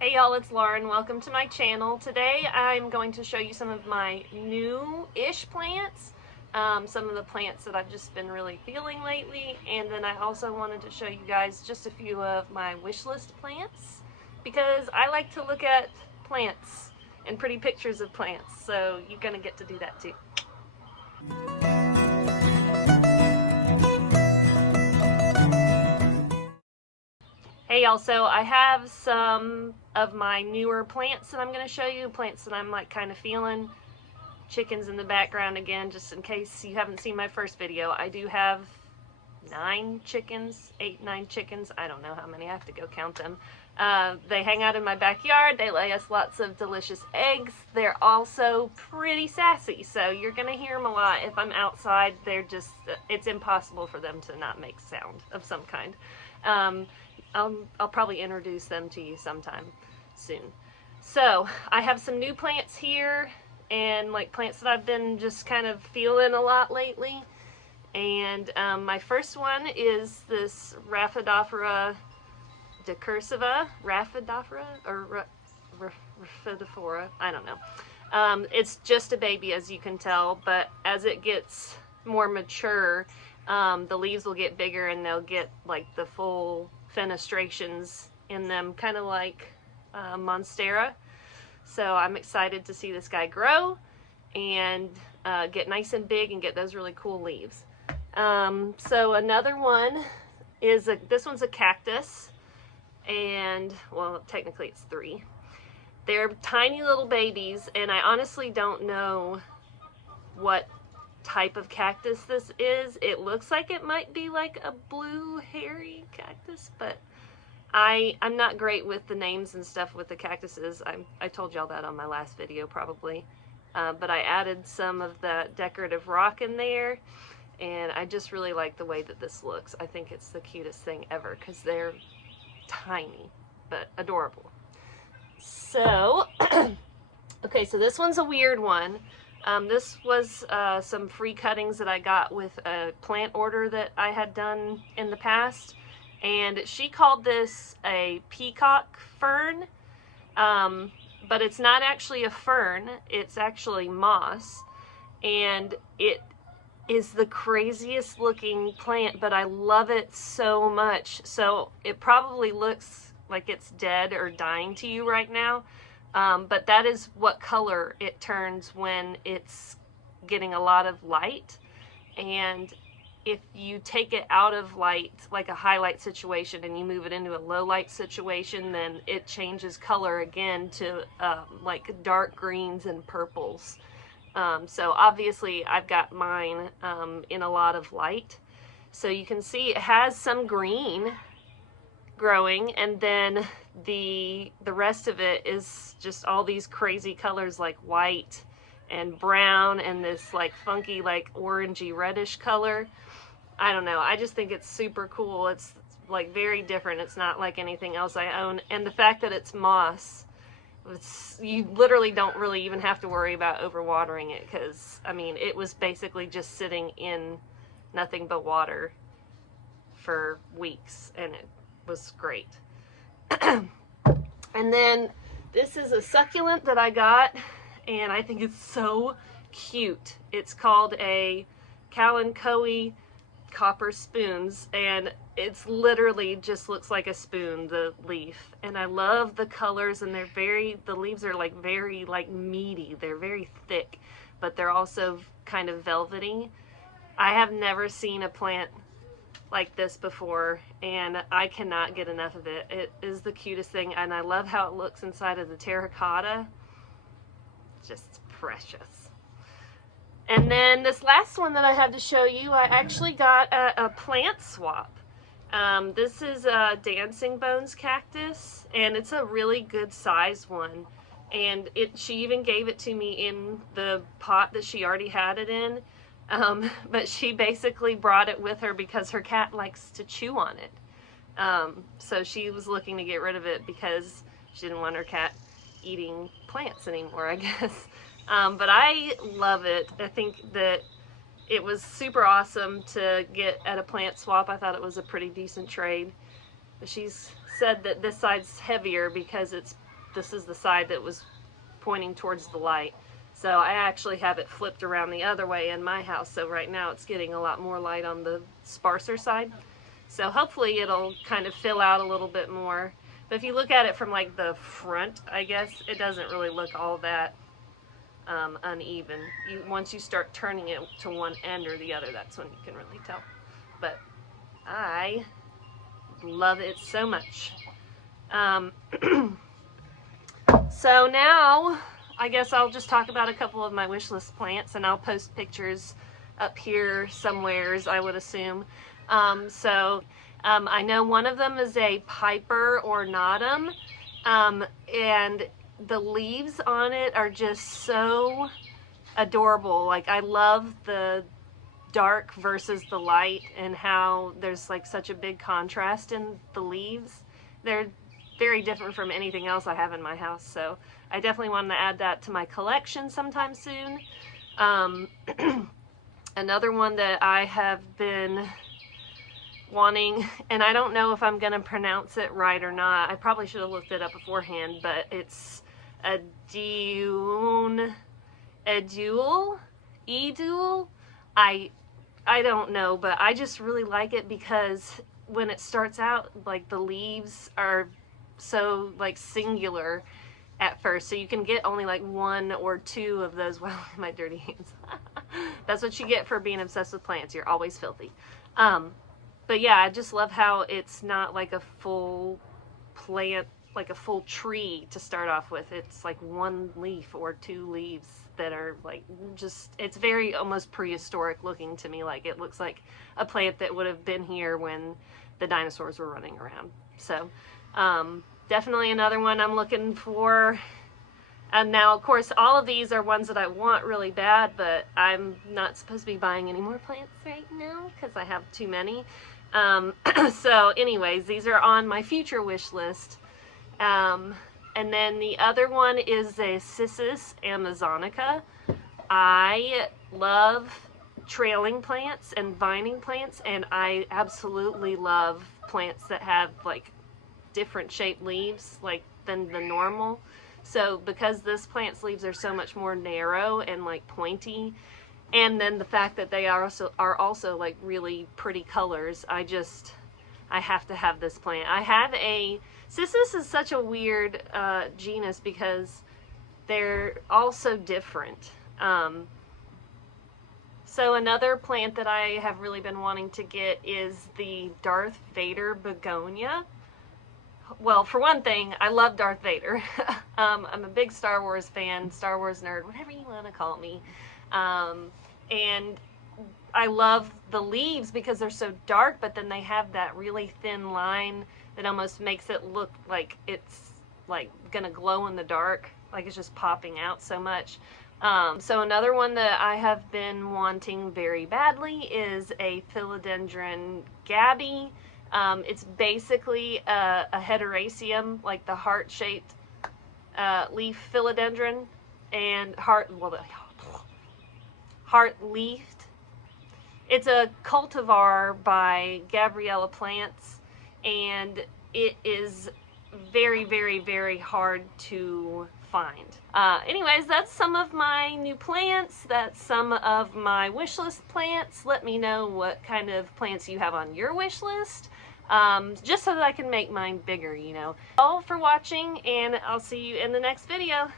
Hey y'all, it's Lauren. Welcome to my channel. Today I'm going to show you some of my new-ish plants, some of the plants that I've just been really feeling lately, and then I also wanted to show you guys just a few of my wish list plants because I like to look at plants and pretty pictures of plants, so you're going to get to do that too. Hey y'all, so I have some of my newer plants that I'm going to show you, plants that I'm like kind of feeling. Chickens in the background again, just in case you haven't seen my first video. I do have 9 chickens, 8, 9 chickens, I don't know how many, I have to go count them. They hang out in my backyard, they lay us lots of delicious eggs. They're also pretty sassy, so you're going to hear them a lot. If I'm outside, they're just, it's impossible for them to not make sound of some kind. I'll probably introduce them to you sometime soon. So I have some new plants here and like plants that I've been just kind of feeling a lot lately. And my first one is this Photophora decursiva, or Photophora, I don't know. It's just a baby, as you can tell, but as it gets more mature, the leaves will get bigger and they'll get like the full fenestrations in them, kind of like Monstera. So I'm excited to see this guy grow and get nice and big and get those really cool leaves. So another one is this one's a cactus, and well, technically it's 3. They're tiny little babies, and I honestly don't know what type of cactus this is. It looks like it might be like a blue hairy cactus, but I'm not great with the names and stuff with the cactuses. I told y'all that on my last video probably, but I added some of the decorative rock in there, and I just really like the way that this looks. I think it's the cutest thing ever because they're tiny but adorable. So okay, so this one's a weird one. This was some free cuttings that I got with a plant order that I had done in the past, and she called this a Peacock Fern, but it's not actually a fern, it's actually moss, and it is the craziest looking plant, but I love it so much. So it probably looks like it's dead or dying to you right now. But that is what color it turns when it's getting a lot of light. And if you take it out of light, like a highlight situation, and you move it into a low light situation, then it changes color again to like dark greens and purples. So obviously I've got mine in a lot of light. So you can see it has some green growing, and then the rest of it is just all these crazy colors like white and brown and this like funky like orangey reddish color. I don't know, I just think it's super cool. It's like very different. It's not like anything else I own, and the fact that it's moss, you literally don't really even have to worry about overwatering it, because I mean it was basically just sitting in nothing but water for weeks and it was great. And then this is a succulent that I got, and I think it's so cute. It's called a Kalanchoe copper spoons, and it's literally just looks like a spoon, the leaf, and I love the colors, and the leaves are like very like meaty. They're very thick, but they're also kind of velvety. I have never seen a plant like this before, and I cannot get enough of it. It is the cutest thing, and I love how it looks inside of the terracotta. Just precious. And then this last one that I have to show you, I actually got a plant swap. This is a dancing bones cactus, and it's a really good size one, and she even gave it to me in the pot that she already had it in. But she basically brought it with her because her cat likes to chew on it. So she was looking to get rid of it because she didn't want her cat eating plants anymore, I guess. But I love it. I think that it was super awesome to get at a plant swap. I thought it was a pretty decent trade. She's said that this side's heavier because it's this is the side that was pointing towards the light. So I actually have it flipped around the other way in my house. So right now it's getting a lot more light on the sparser side. So hopefully it'll kind of fill out a little bit more. But if you look at it from like the front, I guess, it doesn't really look all that uneven. Once you start turning it to one end or the other, that's when you can really tell. But I love it so much. So now I guess I'll just talk about a couple of my wish list plants, and I'll post pictures up here somewheres, I would assume. I know one of them is a Piper ornatum, and the leaves on it are just so adorable. Like, I love the dark versus the light and how there's like such a big contrast in the leaves. They're very different from anything else I have in my house, so I definitely want to add that to my collection sometime soon. Another one that I have been wanting, and I don't know if I'm going to pronounce it right or not. I probably should have looked it up beforehand, but it's a Edule. I don't know, but I just really like it because when it starts out, like, the leaves are so like singular at first, so you can get only like one or two of those. Wow, my dirty hands. That's what you get for being obsessed with plants. You're always filthy. But yeah, I just love how it's not like a full plant, like a full tree to start off with. It's like one leaf or two leaves that are like, just, it's very almost prehistoric looking to me. Like, it looks like a plant that would have been here when the dinosaurs were running around. So definitely another one I'm looking for. And now, of course, all of these are ones that I want really bad, but I'm not supposed to be buying any more plants right now because I have too many. So anyways, these are on my future wish list. And then the other one is a Cissus amazonica. I love trailing plants and vining plants, and I absolutely love plants that have like different shaped leaves like than the normal. So because this plant's leaves are so much more narrow and like pointy, and then the fact that they are also like really pretty colors, I have to have this plant. I have a Cissus is such a weird genus because they're all so different. So another plant that I have really been wanting to get is the Darth Vader begonia. Well, for one thing, I love Darth Vader. I'm a big Star Wars fan, Star Wars nerd, whatever you want to call me. And I love the leaves because they're so dark, but then they have that really thin line that almost makes it look like it's like gonna glow in the dark, like it's just popping out so much. So another one that I have been wanting very badly is a Philodendron Gabby. It's basically a heteroecium, like the heart-shaped leaf philodendron, and heart-leafed. It's a cultivar by Gabriella Plants, and it is very, very, very hard to find. Anyways, that's some of my new plants. That's some of my wish list plants. Let me know what kind of plants you have on your wish list, just so that I can make mine bigger, you know. All for watching, and I'll see you in the next video.